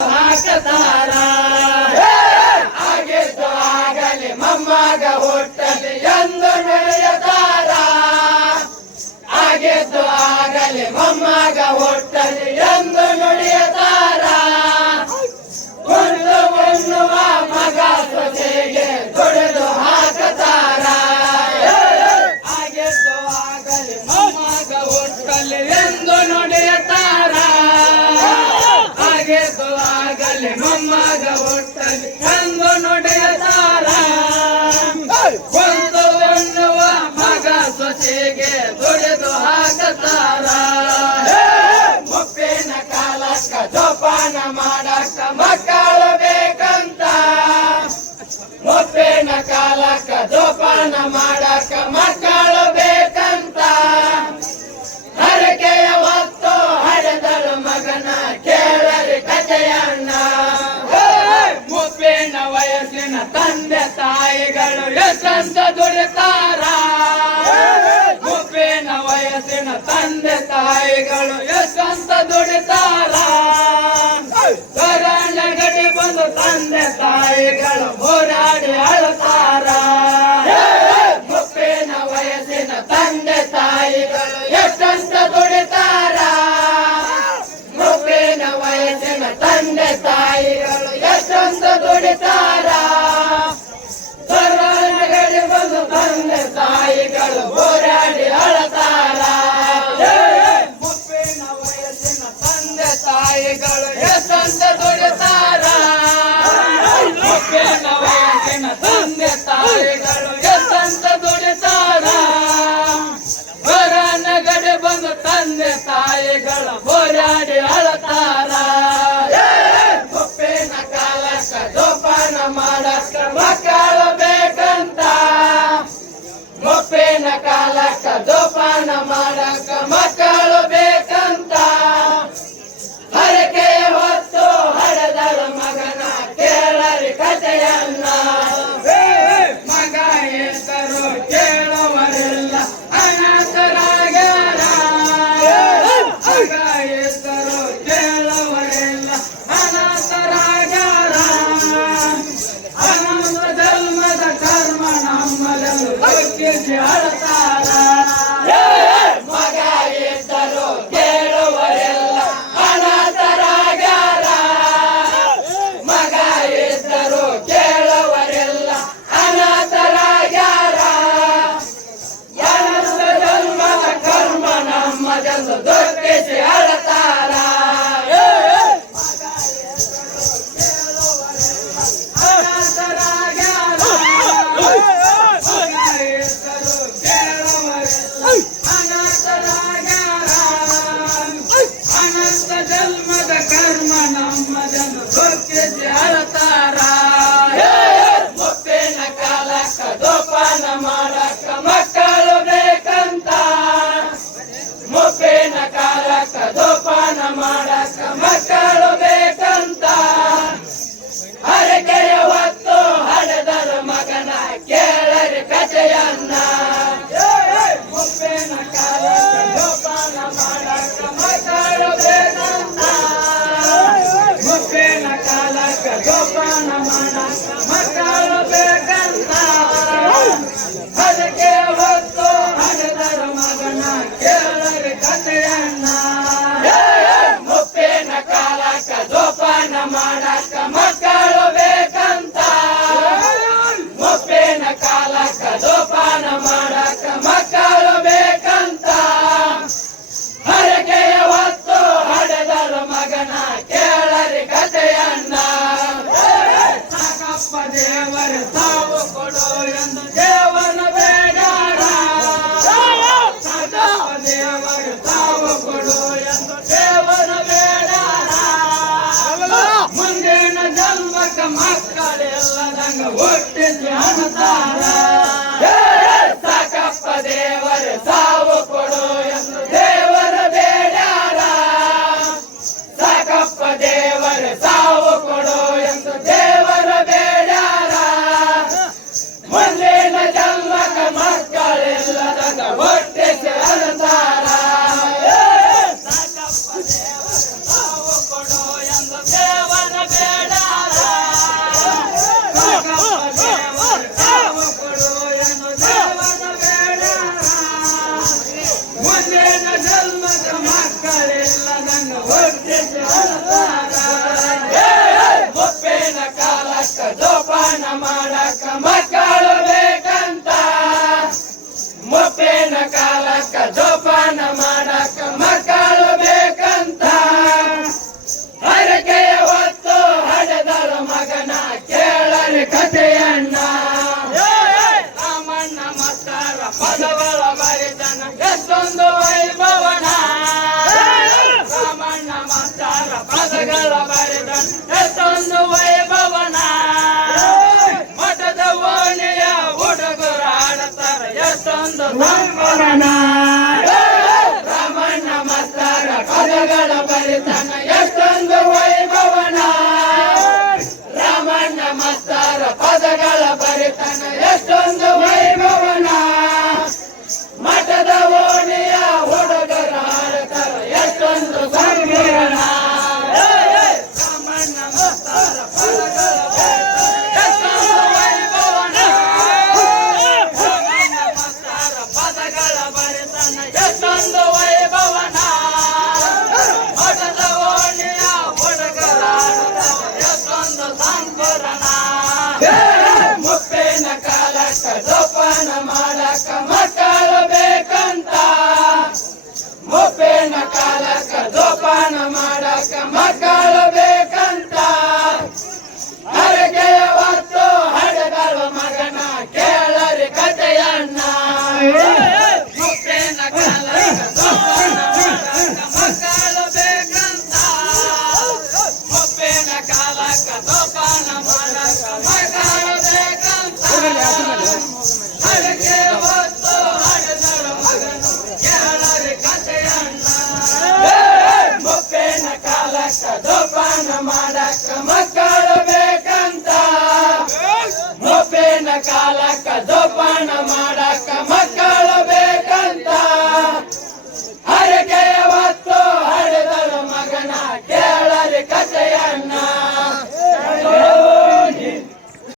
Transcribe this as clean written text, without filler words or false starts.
ಹಾಕತಾರ ಆಗಿದ್ದು ಆಗಲಿ ಮೊಮ್ಮಗ ಹುಟ್ಟಲಿ ಎಂದು ನುಡಿಯುತ್ತಾರ ಆಗಿದ್ದು ಆಗಲಿ ಮೊಮ್ಮಗ ಹುಟ್ಟಲಿ ಎಂದು ನುಡಿಯುತ್ತಾರ ಒಂದು ಉಣ್ಣುವ ಮಗ ಸೊಸೆಗೆ ದುಡಿದು ಹಾಕತಾರ ಆಗಿದ್ದು ಆಗಲಿ ಮೊಮ್ಮಗ ಹುಟ್ಟಲಿ ಎಂದು ನುಡಿಯುತ್ತಾರ ಆಗಿದ್ದು ಆಗಲಿ ಮೊಮ್ಮಗ ಹುಟ್ಟಲಿ ಎಂದು ನುಡಿಯುತ್ತಾರ ಒಂದು ಉಣ್ಣುವ ಮಗ ಸೊಸೆಗೆ ದುಡಿದು ಹಾಕತಾರ ಮುಪ್ಪಿನ ಕಾಲಕ್ಕ ಜೋಪಾನ ಮಾಡಕ್ಕ ಮಕ್ಕಳು ಬೇಕಂತ ಮುಪ್ಪಿನ ಕಾಲಕ್ಕ ಜೋಪಾನ ಮಾಡಕ್ಕ ಮಕ್ಕಳು ಬೇಕಂತ ಹರಕೆಯ ಹೊತ್ತು ಹಡೆದಳು ಮಗನ ಕೇಳರಿ ಕಥೆಯನ್ನ ಮುಪ್ಪಿನ ವಯಸ್ಸಿನ ತಂದೆ ತಾಯಿಗಳು ಎಷ್ಟಂತ ದುಡಿತಾರ ಮುಪ್ಪಿನ ವಯಸ್ಸಿನ ತಂದೆ ತಾಯಿಗಳು ಎಷ್ಟಂತ ದುಡಿತಾರ ಕರಾಣಗಡಿ ಬಂದು ತಂದೆ ತಾಯಿಗಳು ಹೋರಾಡಿ ಅಳುತ್ತಾರ ಮುಪ್ಪಿನ ವಯಸ್ಸಿನ ತಂದೆ ತಾಯಿಗಳು ಎಷ್ಟಂತ ದುಡಿತಾರ ಮುಪ್ಪಿನ ವಯಸ್ಸಿನ ತಂದೆ ತಾಯಿಗಳು ಎಷ್ಟಂತ ದುಡಿತಾರ ಕರಾಣಗಡಿ ಬಂದು ತಂದೆ ತಾಯಿಗಳು ಹೋರಾಡಿ ಅಳುತ್ತಾರ ಮುಪ್ಪಿನ ವಯಸ್ಸಿನ ತಂದೆ ತಾಯಿಗಳು ಎಷ್ಟಂತ ದುಡಿತಾರ ಮುಪ್ಪಿನ ವಯಸ್ಸಿನ ತಂದೆ ತಾಯಿಗಳು ಎಷ್ಟಂತ ದುಡಿತಾರ ಹೊರನಗಡೆ ಬಂದು ತಂದೆ ತಾಯಿಗಳು ಹೋರಾಡಿ ಅಳುತ್ತಾರ ಮುಪ್ಪಿನ ಕಾಲಕ್ಕ ಜೋಪಾನ ಮಾಡಕ್ಕ ಮಕ್ಕಳು ಬೇಕಂತ ಮುಪ್ಪಿನ ಕಾಲಕ್ಕ ಜೋಪಾನ ಮಾಡಕ್ಕ ಮಕ್ಕಳು ಬೇಕಂತ ಹರಕೆಯ ಹೊತ್ತು ಹಡೆದಳು ಮಗನ ಕೇಳರಿ ಕಥೆಯನ್ನ ಮಗ ಹೆಸರು ಕೇಳುವರಿಲ್ಲ ಅನಾಥರಾಗ್ಯಾರ ಮಗ ಹೆಸರು ಕೇಳುವರಿಲ್ಲ ಅನಾಥರಾಗ್ಯಾರ ಅನಂತ ಜನ್ಮದ ಕರ್ಮ ನಮ್ಮದನ್ನು ದುಃಖಿಸಿ ಅಳುತ್ತಾರ ಮಗ ಹೆಸರು ಕೇಳುವರಿಲ್ಲ ಅನಾಥರಾಗ್ಯಾರ ಮಗ ಹೆಸರು ಕೇಳುವರಿಲ್ಲ ಅನಾಥರಾಗ್ಯಾರ ಅನಂತ ಜನ್ಮದ ಕರ್ಮ ನಮ್ಮದನ್ನು ದುಃಖಿಸಿ ಅಳುತ್ತಾರ ಅನಾಥರಾಗ್ಯಾರ ಮಗ ಹೆಸರು ಕೇಳುವರಿಲ್ಲ ಅನಾಥರಾಗ್ಯಾರ ಅನಂತ ಜನ್ಮದ ಕರ್ಮ ನಮ್ಮದನ್ನು ದುಃಖಿಸಿ ಅಳುತ್ತಾರ ಮುಪ್ಪಿನ ಕಾಲಕ್ಕ ಜೋಪಾನ ಮಾಡಕ್ಕ ಮಕ್ಕಳು ಬೇಕಂತ ಮುಪ್ಪಿನ ಕಾಲಕ್ಕ ಜೋಪಾನ ಮಾಡಕ್ಕ ಮಕ್ಕಳು ಬೇಕಂತ ಹರಕೆಯ ಹೊತ್ತು ಹಡೆದಳು ಮಗನ ಕೇಳರಿ ಕಥೆಯನ್ನ ಮುಪ್ಪಿನ ಕಾಲಕ್ಕ ಜೋಪಾನ ಮಾಡಕ್ಕ ಮಕ್ಕಳು ಬೇಕಂತ ಮುಪ್ಪಿನ ಕಾಲಕ್ಕ ಜೋಪಾನ ಮಾಡಕ್ಕ ಮಕ್ಕಳು ಬೇಕಂತ ಹರಕೆಯ ಹೊತ್ತು ಹಡೆದಳು ಮಗನ ಕೇಳರಿ ಕಥೆಯನ್ನ ಮುಪ್ಪಿನ ಕಾಲಕ್ಕ ಜೋಪಾನ ಮಾಡಕ್ಕ ಮಕ್ಕಳು ಬೇಕಂತ ಮುಪ್ಪಿನ ಕಾಲಕ್ಕ ಜೋಪಾನ ಮಾಡಕ್ಕ ಮಕ್ಕಳು ಬೇಕಂತ ಹರಕೆಯ ಹೊತ್ತು ಹಡೆದಳು ಮಗನ ಕೇಳರಿ ಕಥೆಯನ್ನ ಸಾಕಪ್ಪ ದೇವರ ಸಾವು ಕೊಡು ಎಂದು ದೇವನ ಬೇಡಾರ ಸಾಕಪ್ಪ ದೇವರ ಸಾವು ಕೊಡು ಎಂದು ದೇವನ ಬೇಡಾರ ಮುಂದಿನ ಜನ್ಮಕ್ಕ ಮಕ್ಕಳೆಲ್ಲದಂಗ ಹುಟ್ಟಿಸಿ ಅಣತಾರ ಸಾಕಪ್ಪ ದೇವರ ಸಾವು ಕೊಡು ಎಂದು ದೇವರ ಬೇಡಾರ ಸಾಕಪ್ಪ ದೇವರ ಸಾವು ಕೊಡು ಎಂದು ದೇವರ ಬೇಡಾರ ಮುಂದಿನ ಜನ್ಮಕ್ಕ ಮಕ್ಕಳೆಲ್ಲದಂಗ ಹುಟ್ಟಿಸಿ ಅಣತಾರ ಸಾಕಪ್ಪ ದೇವರ ಸಾವು ಕೊಡು ಎಂದು ದೇವರ ಮಾಡಕ ಮಕ್ಕಳು ಬೇಕಂತ ಮುಪ್ಪಿನ ಕಾಲಕ್ಕ ಜೋಪಾನ ಮಾಡಕ ಮಕ್ಕಳು ಬೇಕಂತ ಹರಕೆಯ ಹೊತ್ತು ಹಡೆದಳ ಮಗನ ಕೇಳಲಿ ಕಥೆಯನ್ನ ರಾಮಣ್ಣ ಮಾಸ್ತರ ಪದಗಳ ಬರೆದನ ಎಷ್ಟೊಂದು ವೈಭವನ ರಾಮಣ್ಣ ಮಾಸ್ತರ ಪದಗಳ ಬರೆದನ ಎಷ್ಟೊಂದು ವೈಭವನ ಮಠದ ಓಣಿಯ ಹುಡುಗರು ಆಡತಾರ ಎಷ್ಟೊಂದು ಸಂಭ್ರಮನ ರಾಮಣ್ಣ ಮಾಸ್ತರ ಪದಗಳ ಬರೆದನ ಎಷ್ಟೊಂದು ವೈಭವನ ರಾಮಣ್ಣ ಮಾಸ್ತರ ಪದಗಳ ಬರೆದನ ಎಷ್ಟೊಂದು ವೈಭವನ ಮಠದ ಓಣಿಯ ಹುಡುಗರು ಆಡತಾರ ಎಷ್ಟೊಂದು ಸಂಭ್ರಮನ ರಾಮಣ್ಣ ಮಾಸ್ತರ ಪದಗಳ ಎಷ್ಟೊಂದು ವೈಭವನ ರಾಮಣ್ಣ ಮಾಸ್ತರ ಪದಗಳ ಬರೆದನ ಎಷ್ಟೊಂದು ವೈಭವನ ಮಠದ ಓಣಿಯ ಹುಡುಗರು ಆಡತಾರ ಎಷ್ಟೊಂದು ಸಂಭ್ರಮನ ಮುಪ್ಪಿನ ಕಾಲಕ್ಕ ಜೋಪಾನ ಮಾಡಕ ಮಕ್ಕಳು ಬೇಕಂತ ಮುಪ್ಪಿನ ಕಾಲಕ್ಕ ಜೋಪಾನ ಮಾಡಕ ಮಕ್ಕಳು ಬೇಕಂತ ಹರಕೆಯ ಹೊತ್ತು ಹಡೆದಳು ಮಗನ ಕೇಳರಿ ಕಥೆಯನ್ನ ಮುಪ್ಪಿನ ಕಾಲಕ್ಕ ಜೋಪಾನ ಮಾಡಕ ಮಕ್ಕಳು ಬೇಕಂತ ಮುಪ್ಪಿನ ಕಾಲಕ್ಕ ಜೋಪಾನ ಮಾಡಕ ಮಕ್ಕಳು ಬೇಕಂತ